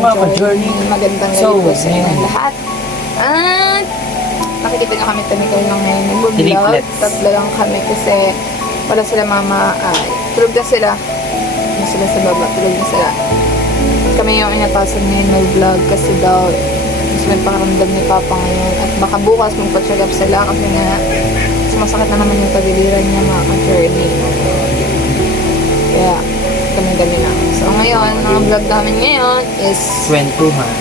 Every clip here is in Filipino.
ka-journey. Magandang gabi po sa inyo lahat. At nakikita nyo kami ko lang ngayon nag-vlog. Tatlo lang kami kasi wala sila mama. Tulog na sila. Ano sila sa baba? Tulog na sila. Kami yung inatasan ngayon mag-vlog kasi daw gusto may pakaramdam ni Papa ngayon. At baka bukas magpa-check up sila kasi nga sumasakit na naman yung tagiliran niya mga ka-journey. Kaya kami na. So ngayon, ang vlog namin ngayon is kwentuhan.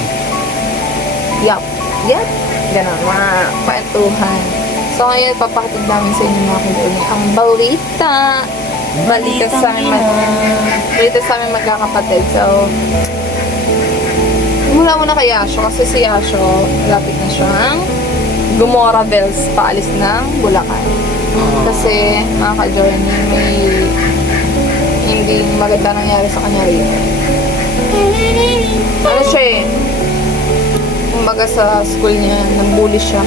Yup. Ganun, mga kwentuhan. So ngayon, papakitid namin sa inyo mga ka-journey ang balita sa aming magkakapatid. So muna kay Yasho kasi si Yasho lapit na siyang Gomora Bells paalis ng Bulacan. Kasi mga ka-journey may hindi maganda nangyari sa kanya rito. Ano siya eh, kumbaga sa school niya nambully siya.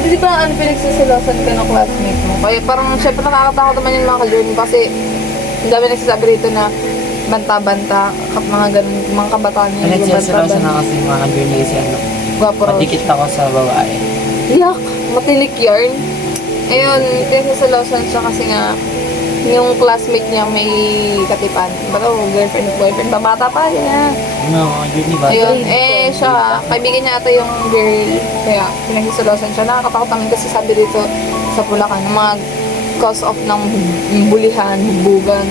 Hindi ba pinagsisilasan ka ng classmate mo? Kaya parang syempre nakakatakot naman yung mga ka-journey kasi ang dami nagsasabi rito na banta-banta, mga ganun, mga kabataan niya. Pinagsisilasan na kasi mga ka-journey kasi Gwapo raw patikit siya. ako sa babae. Yak! Matinik yarn. Ayun, pinagsisilasan siya kasi nga yung classmate niya may katipan. Bato, girlfriend at boyfriend. Babata pa niya. No, journey ba? Ayun, siya, kaibigan niya ata yung girl. Kaya, pinagsisolosan siya. Nakakatakot namin kasi sabi dito sa Bulacan, mga cause of ng bulihan, bugan.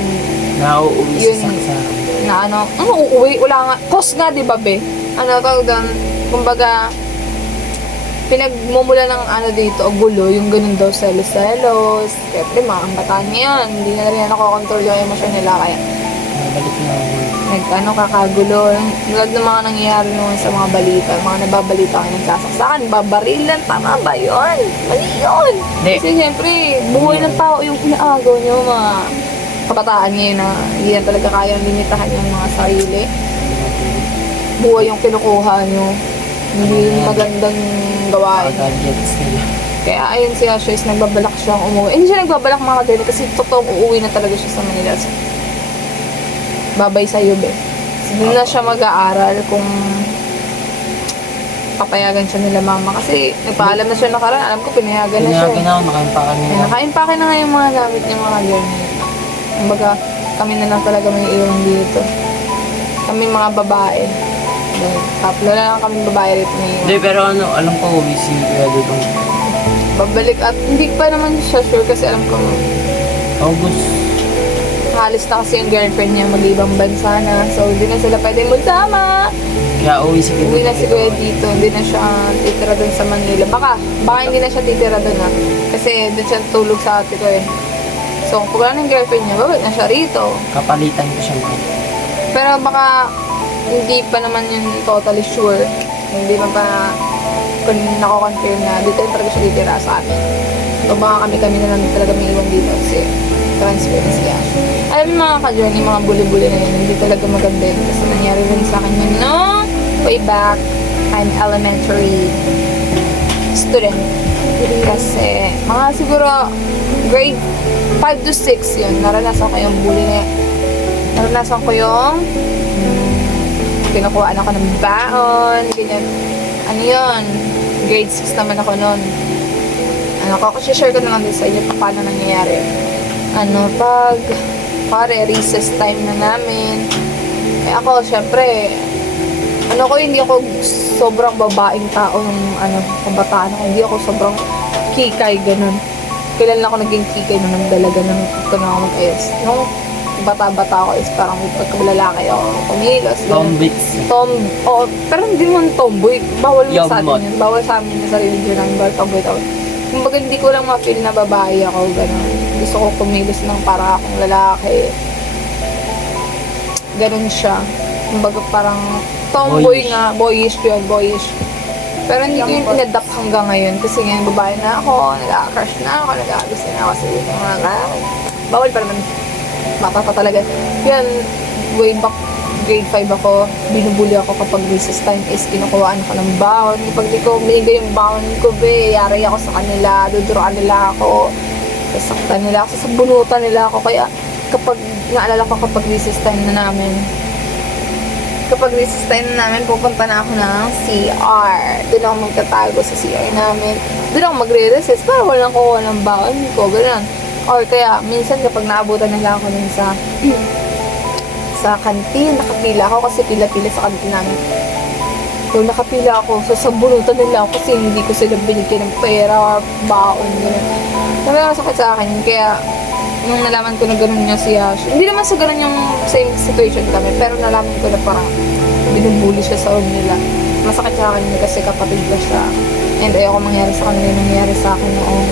Nauuwi Yun, sa saksaran. na uuwi? Wala nga. Cause nga, di ba, be? Ano, tawag doon, kumbaga, pinagmumula ng dito, o gulo, yung ganun daw, selos. Siyempre, mga ang bataan ngayon, hindi na rin nakokontrol yung emosyon nila, kaya Balik na ako. kakagulo. Tulad ng mga nangyayari naman sa mga balita, mga nababalita kayo nagsasaksakan, babarilan, tama ba yun? Mali yun! Hindi. Kasi siyempre, buhay ng tao yung inaagaw nyo, mga kabataan ngayon na hindi na talaga kayang limitahan yung mga sarili. Buhay yung kinukuha nyo. Hindi magandang gawain. Gadgets nila. Kaya ayun siya is nagbabalak siyang umuwi. Hindi siya nagbabalak mga kadeli kasi totoong uuwi na talaga siya sa Manila. So, babay sa'yo, be. So, doon na siya mag-aaral kung papayagan siya nila mama. Kasi nagpaalam na siya nakaraan. Alam ko, pinayagan na siya. Pinayagan ako, nakaimpakan Eh, nila. nakain-pake na nga yung mga gamit niya mga kadeli. Kumbaga, kami na lang talaga may iwan dito. Kami mga babae. Tapos na lang kami babae rito ngayon. Hindi, pero alam ko, uwi si Kuya Dudong. Babalik at hindi pa naman siya sure kasi alam ko August. halos na kasi yung girlfriend niya mag-ibang bansa na. So, hindi na sila pwede magsama. Kaya uwi si Kuya Hindi na si Kuya dito. Hindi na siya titira doon sa Manila. Baka hindi na siya titira doon kasi doon siya tulog sa ate ko eh. So, kung wala ng girlfriend niya, babalik na siya rito. Kapalitan ko siya mga. Pero baka hindi pa naman yun totally sure. Hindi man pa kung nako-confirm na dito yung talaga siya titira sa amin. So baka kami na lang talaga may iwan dito kasi transfer na siya. Alam mo mga ka-journey, mga buli-buli na yun, hindi talaga maganda yun. Kasi nangyari rin sa akin yun, no? Way back, I'm elementary student. Kasi mga siguro grade 5 to 6 yun, naranasan ko yung bully na yun. Naranasan ko yung kinukuhaan ako ng baon, ganyan. Ano yun? Grade 6 naman ako noon. Kasi share ko na lang din sa inyo paano nangyayari. Pare, recess time na namin. Eh ako, syempre, hindi ako sobrang babaeng tao ng kabataan ako. Hindi ako sobrang kikay, ganun. Kailan lang ako naging kikay nung nagdalaga ng ito na ako mag-ayos. Nung bata-bata ako is parang pagkabalalaki ako, kumilos. Pero hindi naman tomboy. Bawal mo sa atin yun. Bawal sa amin sa religion namin. Bawal tomboy tawag. Kumbaga hindi ko lang ma-feel na babae ako. Ganun. Gusto ko kumilos ng para akong lalaki. Ganun siya. Kumbaga parang tomboy nga. Boyish yun. Boyish. Pero hindi ko yung inadapt hanggang ngayon. Kasi ngayon babae na ako. Nag-crush na ako. Nag-gusto na ako sa mga bawal pa naman. Bata pa talaga. Yan, way back grade 5 ako, binubuli ako kapag recess time is kinukuhaan ko ng baon. Kapag di ko binigay yung baon ko, yari ako sa kanila, duduroan nila ako, sasaktan nila ako, sasabunutan nila ako. Kaya kapag naalala ko kapag recess time na namin, kapag recess time namin, pupunta na ako ng CR. Doon ako magtatago sa CR namin. Doon ako magre-recess para walang kukuha ng baon ko. Ganun. Or kaya, minsan kapag naabutan nila ako nun sa kantin, nakapila ako kasi pila-pila sa kantin namin. So, nakapila ako. So, sabunutan nila ako kasi hindi ko sila binigyan ng pera or baon. Ganun. Nakakasakit sa akin. Kaya, nung nalaman ko na gano'n niya si Ash, hindi naman sa gano'n yung same situation kami, pero nalaman ko na parang binubuli siya sa nila. Masakit sa akin yun kasi kapatid ko siya. And ayoko mangyari sa kanila yung nangyari sa akin noong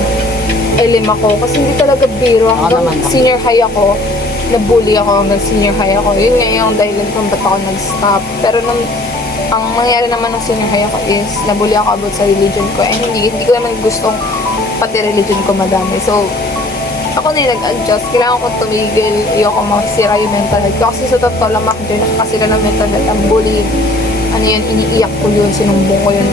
elim ako. Kasi hindi talaga biro. Hanggang senior high ako, nabully ako hanggang senior high ako. Yun nga yung dahilan kung ba't ako nag-stop. Pero nung ang mangyari naman ng senior high ako is nabully ako about sa religion ko. And hindi ko naman gustong pati religion ko madami. So, ako na yung nag-adjust. Kailangan ko tumigil. Ayoko masira yung mental health ko. Kasi sa totoo lang, dyan nakakasira ng mental health. Ang bullying, ano yun, iniiyak ko yun, sinumbong ko yun.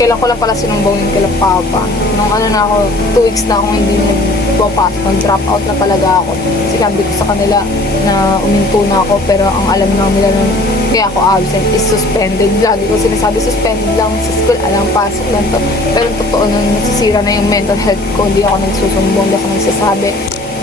Kailan ko lang pala sinumbong yun kay Papa. Nung ano na ako, 2 weeks na ako hindi nagpapasok. Nag-drop out na talaga ako. Sinabi ko sa kanila na uminto na ako. Pero ang alam na nila nun, kaya ako absent is suspended. Lagi ko sinasabi suspended lang sa school, alam pasok lang to. Pero totoo nung nasisira na yung mental health ko, hindi ako nagsusumbong, hindi ako nagsasabi.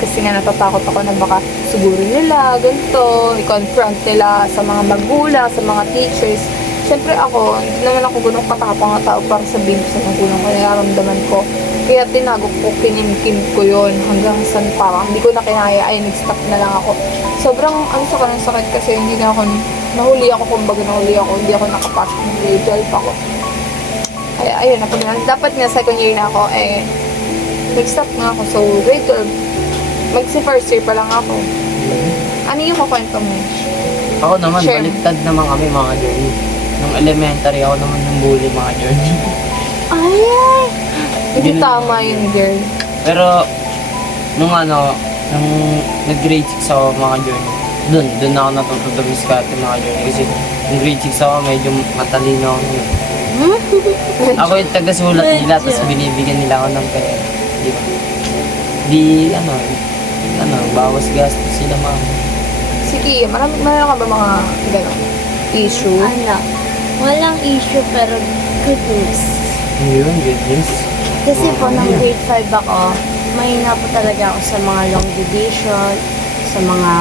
Kasi nga natatakot ako na baka siguro nila, ganito, i-confront nila sa mga magulang, sa mga teachers. Siyempre ako, hindi naman ako ganun katapang na tao para sabihin ko sa magulang ko, nararamdaman ko. Kaya tinago ko, kinimkim ko yun hanggang saan parang hindi ko na kinaya, ay nag-stop na lang ako. Sobrang ano sa kanang sakit kasi hindi na ako, nahuli ako kumbaga nahuli ako, hindi ako nakapasok ng grade 12 ako. Ay, ayun, dapat nga second year na ako, nag-stop na ako. So, grade 12, mag-first year pa lang ako. Ano yung kukwento mo? Ako naman, Share. baliktad naman kami mga journey. Nung elementary, ako naman yung bully mga journey. Ay! Hindi Yun- tama yun, girl. Pero, nung nag-grade 6 ako mga journey, doon ako natututo miskate mga journey. Kasi nung grade 6 ako, medyo matalino ako. Ako yung taga-sulat nila, tapos binibigyan nila ako ng pera. Di ba? Bawas gastos sila mga. Sige, meron ka ba mga gano'n issue? Ano, walang issue pero good news. Yun, good news. Kasi po nung grade 5 ako, mahina po talaga ako sa mga long division, sa mga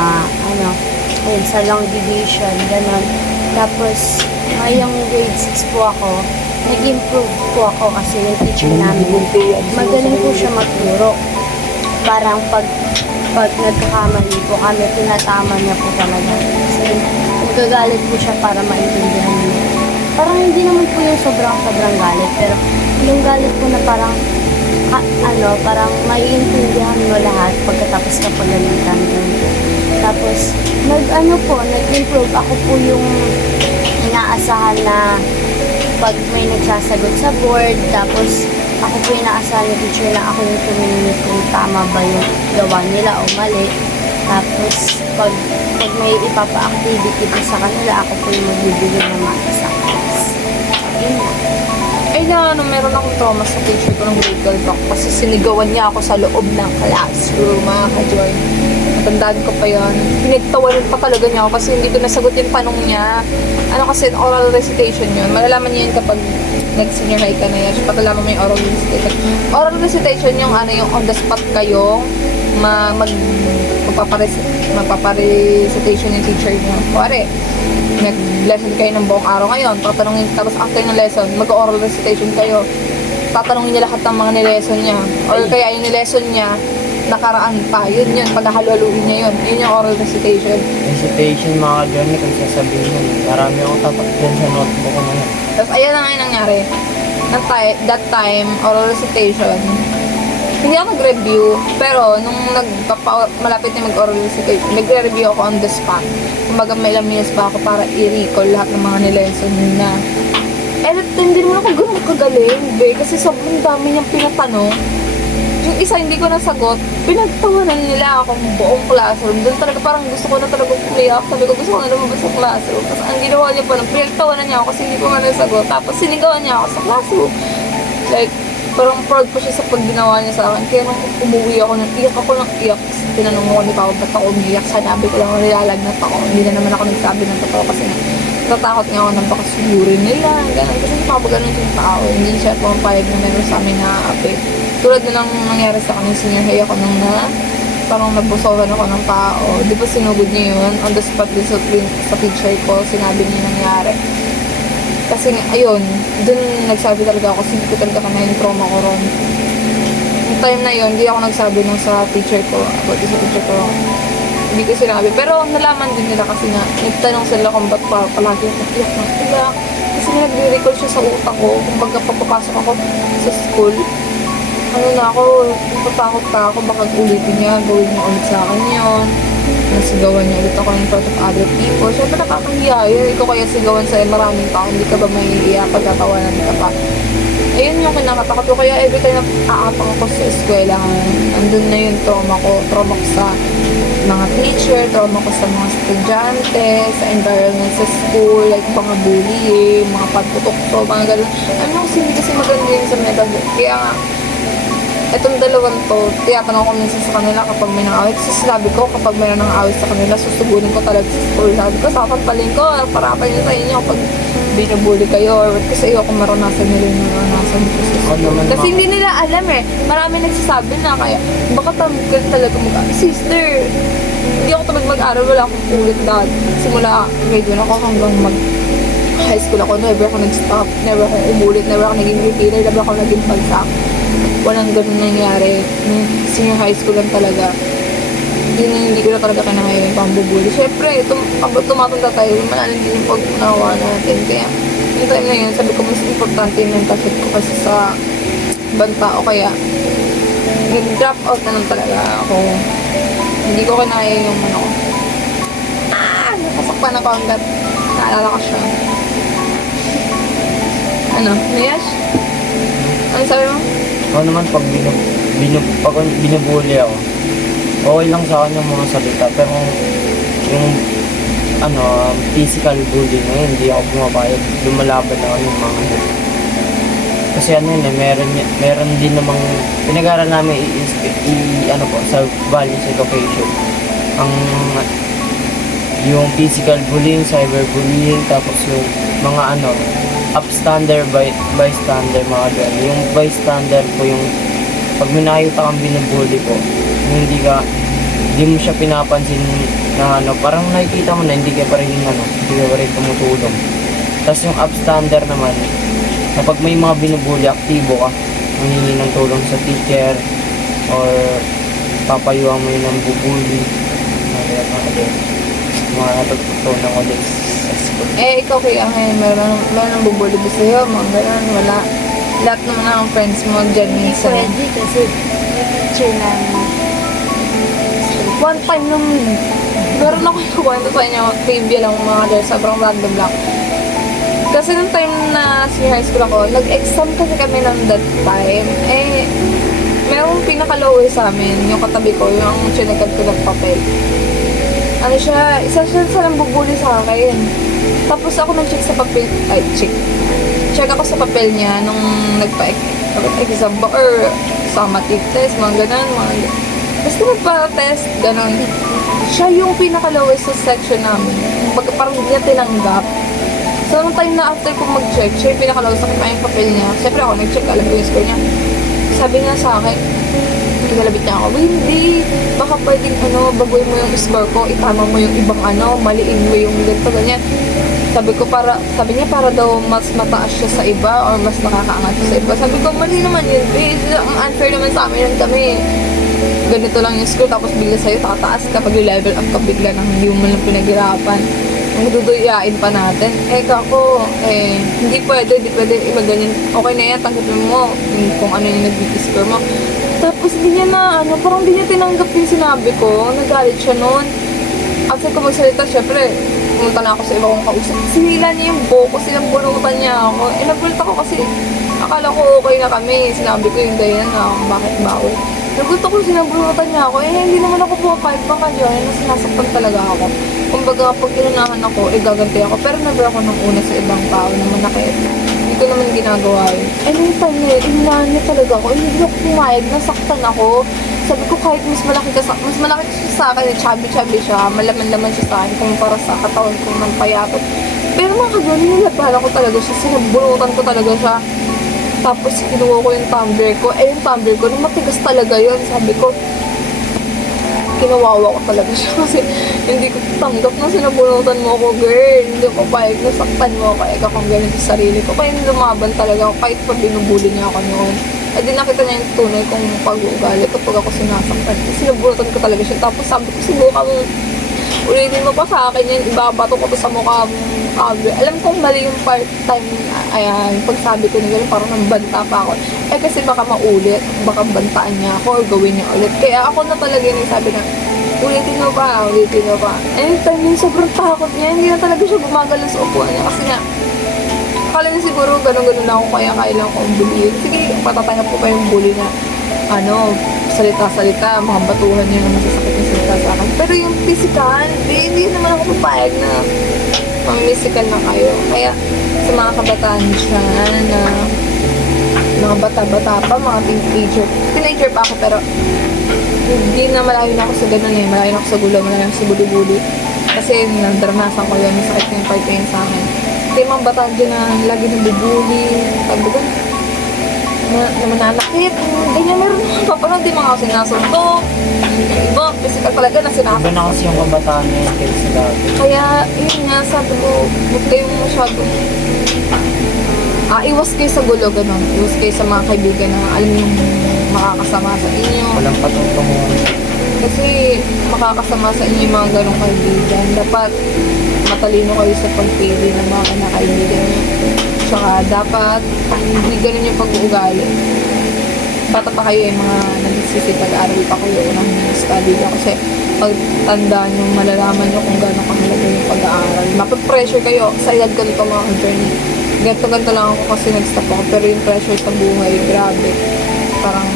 sa long division, gano'n. Tapos, ngayong grade 6 po ako, nag-improve po ako kasi yung teacher namin, magaling po siya magturo. Parang pag nagkakamali po kami, tinatama niya po talaga. Kasi nagagalit po siya para maintindihan niya. Parang hindi naman po yung sobrang galit, pero yung galit po na parang parang maiintindihan mo lahat pagkatapos kapag galitan. Tapos, nag-improve. Ako po yung inaasahan na pag may nagsasagot sa board, tapos ako po yung inaasahan ng teacher na ako yung tumingin kung tama ba yung gawa nila o mali. Tapos, pag may ipapa-activity po sa kanila, ako po yung magbibigay ng mga sa class. Yun na. Meron akong trauma sa teacher ko ng grade 12 ako kasi sinigawan niya ako sa loob ng classroom, mga ka-joy. Natandaan ko pa yun. Pinagtawanan pa talaga niya ako kasi hindi ko nasagot yung tanong niya. Kasi oral recitation yun. Malalaman niyo yun kapag nag-senior high ka na yan. Patalaman mo yung oral recitation. Oral recitation yung yung on the spot kayong magpaparecitation yung teacher niyo. Kuwari, nag-lesson kayo ng buong araw ngayon, tatanungin, tapos after ng lesson, mag-oral recitation kayo, tatanungin niya lahat ng mga nilesson niya. Or kaya yung nilesson niya, nakaraan pa, yun, paghahalo-haluin niya yun yung oral recitation. Recitation mga journey, kung sasabihin mo, marami akong tapat dyan sa notebook ko ngayon. Tapos ayan na ngayon nangyari. That time, oral recitation, hindi ako nag-review, pero nung malapit na mag-oral recitation, nagre-review ako on the spot. Kumbaga may ilang minutes pa ako para i-recall lahat ng mga nilesson na. Hindi naman ako ganun kagaling, kasi sobrang dami niyang pinatanong. Yung isa hindi ko nasagot, pinagtawanan nila akong buong classroom. Doon talaga parang gusto ko na talaga umiyak. Sabi ko gusto ko na lumabas sa classroom. Tapos ang ginawa niya pa nung pinagtawanan niya ako kasi hindi ko nga nasagot. Tapos sinigawan niya ako sa classroom. Like, parang proud ko siya sa pag ginawa niya sa akin. Kaya nung umuwi ako, iyak ako ng iyak. Tinanong mo ni Pao, ba't ako umiyak? Sanabi ko lang nilalagnat ako. Hindi na naman ako nagsabi ng totoo kasi Tatakot nga ako ng baka sigurin nila, gano'n. Kasi kapag ganun yung tao, hindi siya pumapayag na meron sa amin na affect. Tulad na lang nangyari sa akin, senior high ako nung parang nabusogan ako ng tao. Di ba sinugod niya yun? On the spot din sa teacher ko, sinabi niya yung nangyari. Kasi ayun, dun nagsabi talaga ako, hindi ko talaga kaya yung trauma ko ron. Yung time na yun, hindi ako nagsabi nung sa teacher ko, about sa teacher ko. Hindi ko sinabi. Pero nalaman din nila kasi nga, nagtanong sila kung ba't palagi nag-iyak ng iyak. Kasi nagre-recall siya sa utak ko, kung baga papapasok ako sa school. Ano na ako, natatakot ka ako, baka ulitin niya, gawin niya ulit sa akin yun. Nasigawan niya ulit ako in front of other people. Siyempre nakakahiya yun. Ikaw kaya sigawan sa maraming tao, hindi ka ba mahihiya pagkatawanan ka pa? Ayun yung kinakatakot ko. Kaya every time na aapang ako sa eskwela, andun na yung trauma ko. Trauma ko sa mga teacher, trauma ko sa mga estudyante, sa environment sa school, like mga bullying, mga pagtutukso, mga ganun. Ano kasi maganda yun sa mental health. Kaya nga, etong dalawang to, tiyatanong ko minsan sa kanila kapag may nang-awit. Kasi sinabi ko, kapag may nang-awit sa kanila, susugunin ko talaga sa school. Sabi ko, sasampalin ko, parapan nyo sa inyo kapag binubuli kayo. Or kasi ayoko maranasan nila yung naranasan ko sa school. Kasi hindi nila alam eh. Marami nagsasabi na kaya, baka tamad talaga sister, hindi ako tamad mag-aral, wala akong ulit dahil. Simula grade 1 ako hanggang high school ako, never ako nag-stop, never ako umulit, never ako naging retailer, never ako naging bagsak. Walang ganun nangyari. Senior high school lang talaga. Hindi ko na talaga kinakaya yung pambubuli. Siyempre, tumatanda tayo, malalim din yung pag-unawa natin. Kaya, yung time na yun, sabi ko, mas importante yung mental health ko kasi sa banta o kaya, nag-drop out na lang talaga ako. Hindi ko kinaya yung ano ko. Nasakpan ako hanggat naalala ko siya. Ano? Niyash? Ano sabi mo? Ako naman pag binubuli ako, okay lang sa akin yung mga salita, pero yung physical bullying ngayon, hindi ako pumapayag, lumalaban ako yung mga kasi meron din namang pinag-aral namin sa values education ang yung physical bullying, cyberbullying, tapos yung mga upstander, bystander, mga ganyan. Yung bystander po yung pag may nakita kang binubully po, hindi mo siya pinapansin na parang nakikita mo na hindi ka pa rin tumutulong. Tapos yung upstander naman, kapag may mga binubully, aktibo ka, manghingi ng tulong sa teacher, or papayuhan mo yun ng bubully, mga natutunan ko din sa school. Ikaw kaya ngayon, meron bubuli ba sa'yo? Mga ganun, wala. Lahat naman ng friends mo dyan Hindi minsan. pwede kasi teacher namin. One time nung, meron ako yung kwento sa inyo, trivia lang mga girls, sobrang random lang. Kasi nung time na senior high school ako, nag-exam kasi kami ng that time. Merong pinaka-lowest sa amin, yung katabi ko, yung chinagad ko ng papel. Isa siya sa nambubuli sa akin. Tapos ako nag-check sa papel, check ako sa papel niya nung nagpa-exam ba or sa matik test, mga ganun, basta nagpa-test, ganun. Siya yung pinaka-lowest sa section namin. Parang hindi niya tinanggap. So, nung time na after ko mag-check, siya yung pinaka-lowest sa yung papel niya. Siyempre ako nag-check, alam ko yung score niya. Sabi niya sa akin, kinalabit niya ako, hindi, baka pwedeng baguhin mo yung score ko, itama mo yung ibang maliin mo yung ganito, ganyan. Sabi niya para daw mas mataas siya sa iba or mas nakakaangat siya sa iba. Sabi ko, mali naman yun, ang unfair naman sa amin yun kami. Ganito lang yung score, tapos bigla sa'yo, tataas ka, pag-level up ka bigla nang hindi mo lang pinaghirapan. Ang duduyain pa natin. Kako, hindi pwede, iba ganyan. Okay na yan, tanggapin mo kung ano yung nag-score mo. Tapos hindi niya parang hindi niya tinanggap yung sinabi ko. Nagalit siya noon. After ko magsalita, syempre, pumunta na ako sa iba kong kausap. Sinila niya yung buko, sinabulutan niya ako. Nagulat ako kasi akala ko okay na kami. Sinabi ko yung ganyan na bakit bawal. Nagulat ako, sinabulutan niya ako. Hindi naman ako pumapayag pa kayo. Sinasaktan talaga ako. Kumbaga, pag inunahan ako, gaganti ako. Pero never ako nung una sa ibang tao na manakit. Hindi ko naman ginagawa yun. Nung time na yun, inunahan niya talaga ako. Hindi ako pumayag, nasaktan ako. Sabi ko kahit mas malaki siya sa akin, chubby siya, malaman-laman siya sa akin kumpara sa katawan ko ng payatot. Pero mga ka-journey, nilabanan ko talaga siya. Sinabunutan ko talaga siya. Tapos kinuha ko yung tumbler ko. Eh, yung tumbler ko, matigas talaga yun. Sabi ko, kinawawa ko talaga siya kasi hindi ko tanggap na sinabunutan mo ako, girl. Hindi ko payag na saktan mo ako. Kaya kung ganun sa sarili ko. Kaya lumaban talaga ako kahit pa binubuli niya ako noon. Eh di nakita niya yung tunay kong pag-uugali kapag ako sinasaktan. Sinabunutan ko talaga siya. Tapos sabi ko, subukan mo. Ulitin mo pa sa akin yan. Ibabato ko to sa mukha mo. Alam kong mali yung part-time. Ayan, pagsabi ko na gano'n, parang nambanta pa ako. Eh kasi baka maulit. Baka bantaan niya ako or gawin niya ulit. Kaya ako na talaga yung sabi na, ulitin mo pa, ulitin mo pa. Anytime yung sobrang takot niya, hindi na talaga siya gumagalaw sa upuan niya. Kasi nga, akala niya siguro gano'n-gano'n lang ako kaya kailangan kong bulihin. Sige, patatay po kayong bully na, salita-salita, mga batuhan niya na masasakit yung salita sa akin. Pero yung physical, hindi naman ako papayag na physical na kayo. Kaya, sa mga kabataan siya na mga bata-bata pa, mga teenager pa ako, pero hindi na malayo na ako sa ganun eh. Malayo na ako sa gulo, malayo na ako sa buli-buli. Kasi nadaranasan ko yun, masakit yung part yun sa akin. Kaya mga bataan dyan na lagi nabubuli, tabugan, na mananakit, ganyan meron mga papanood, di mga sinasuntok, iba, physical talaga na Iba sinasakit. na kasi yung kabataan ngayon kaysa dati. Kaya, yun nga, sabi ko, huwag kayong masyadong iwas kayo sa gulo, ganun. Iwas kayo sa mga kaibigan na alam yung makakasama sa inyo. Walang patutunguhan. Kasi makakasama sa inyo yung mga ganong kaibigan. Dapat matalino kayo sa pagpili ng mga kaibigan niyo. Tsaka dapat hindi ganun yung pag-uugali. Bata pa kayo yung mga nagsisipag-aral pa kayo unang study ka. Kasi pag tandaan nyo, malalaman nyo kung gano'ng kahalaga yung pag-aaral. Mapapressure kayo sa edad ko nito mga journey. Ganto-ganto lang ako kasi nag-stop ako. Pero yung pressure sa buhay, grabe. Parang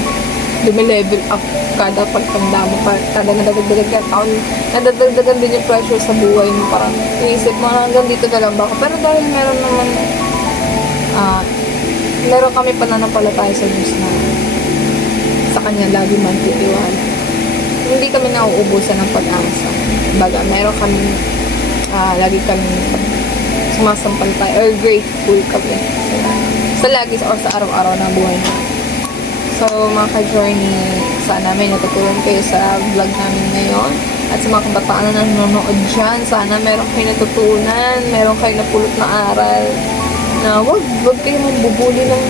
lumilevel up kada pagtanda mo. Kada nadadagdagan ka taon, nadadagdagan din yung pressure sa buhay mo. Parang inisip mo, hanggang dito na lang ba ako. Pero dahil meron naman, meron kami pananampalataya sa Diyos na sa Kanya lagi man titiwala. Hindi kami nauubusan ng pag-asa. Baga, meron kami, lagi kami sumasampantay or grateful kami sa lagi or sa araw-araw na buhay namin. So, mga ka-journey, sana may natutulong kayo sa vlog namin ngayon. At sa mga kabataan na nanonood dyan, sana meron kayo natutunan, meron kayo napulot na aral, na wag kayo mambubuli ng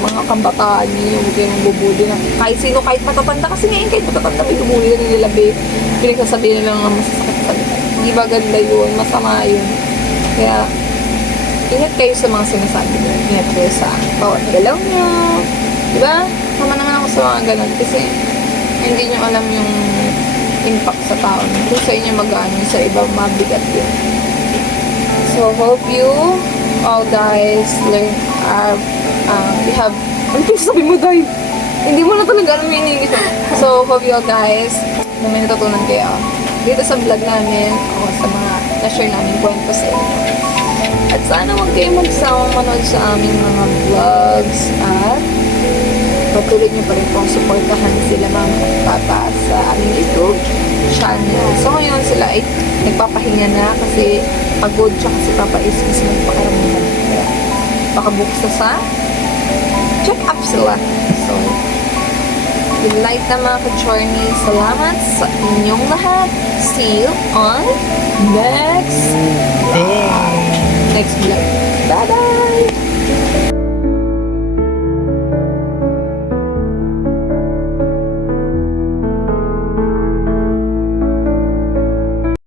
mga kabataan niyo, wag kayo mambubuli ng kahit sino, kahit matatanda. Kasi ngayon kahit matatanda, may bubuli na nila, pinagsasabihin nila ng masasakit sa salita. Hindi ba ganda yun? Masama yun. Kaya, ingat kayo sa mga sinasabi niyo. Ingat kayo sa bawat galaw niyo. Diba? Sama naman ako sa mga ganun kasi hindi nyo alam yung impact sa tao. Kung sa inyo magaan yun, sa ibang mabigat yun. So, hope you all guys learn we have ano yung sabi mo, Day? Hindi mo na talaga alam yung iniingit. So, hope you all guys na may natutunan kayo dito sa vlog namin o sa mga na-share namin kwento sa inyo. At sana huwag kayo magsawang manood sa aming mga vlogs at patuloy niyo pa rin pong supportahan sila mga papa sa aming YouTube channel. So ngayon sila ay nagpapahinga na kasi pagod siya kasi Papa is mismo nagpakaramdaman. Kaya pakabukas na sa check-up sila. So, good night na mga ka-journey. Salamat sa inyong lahat. See you on next vlog. Bye-bye!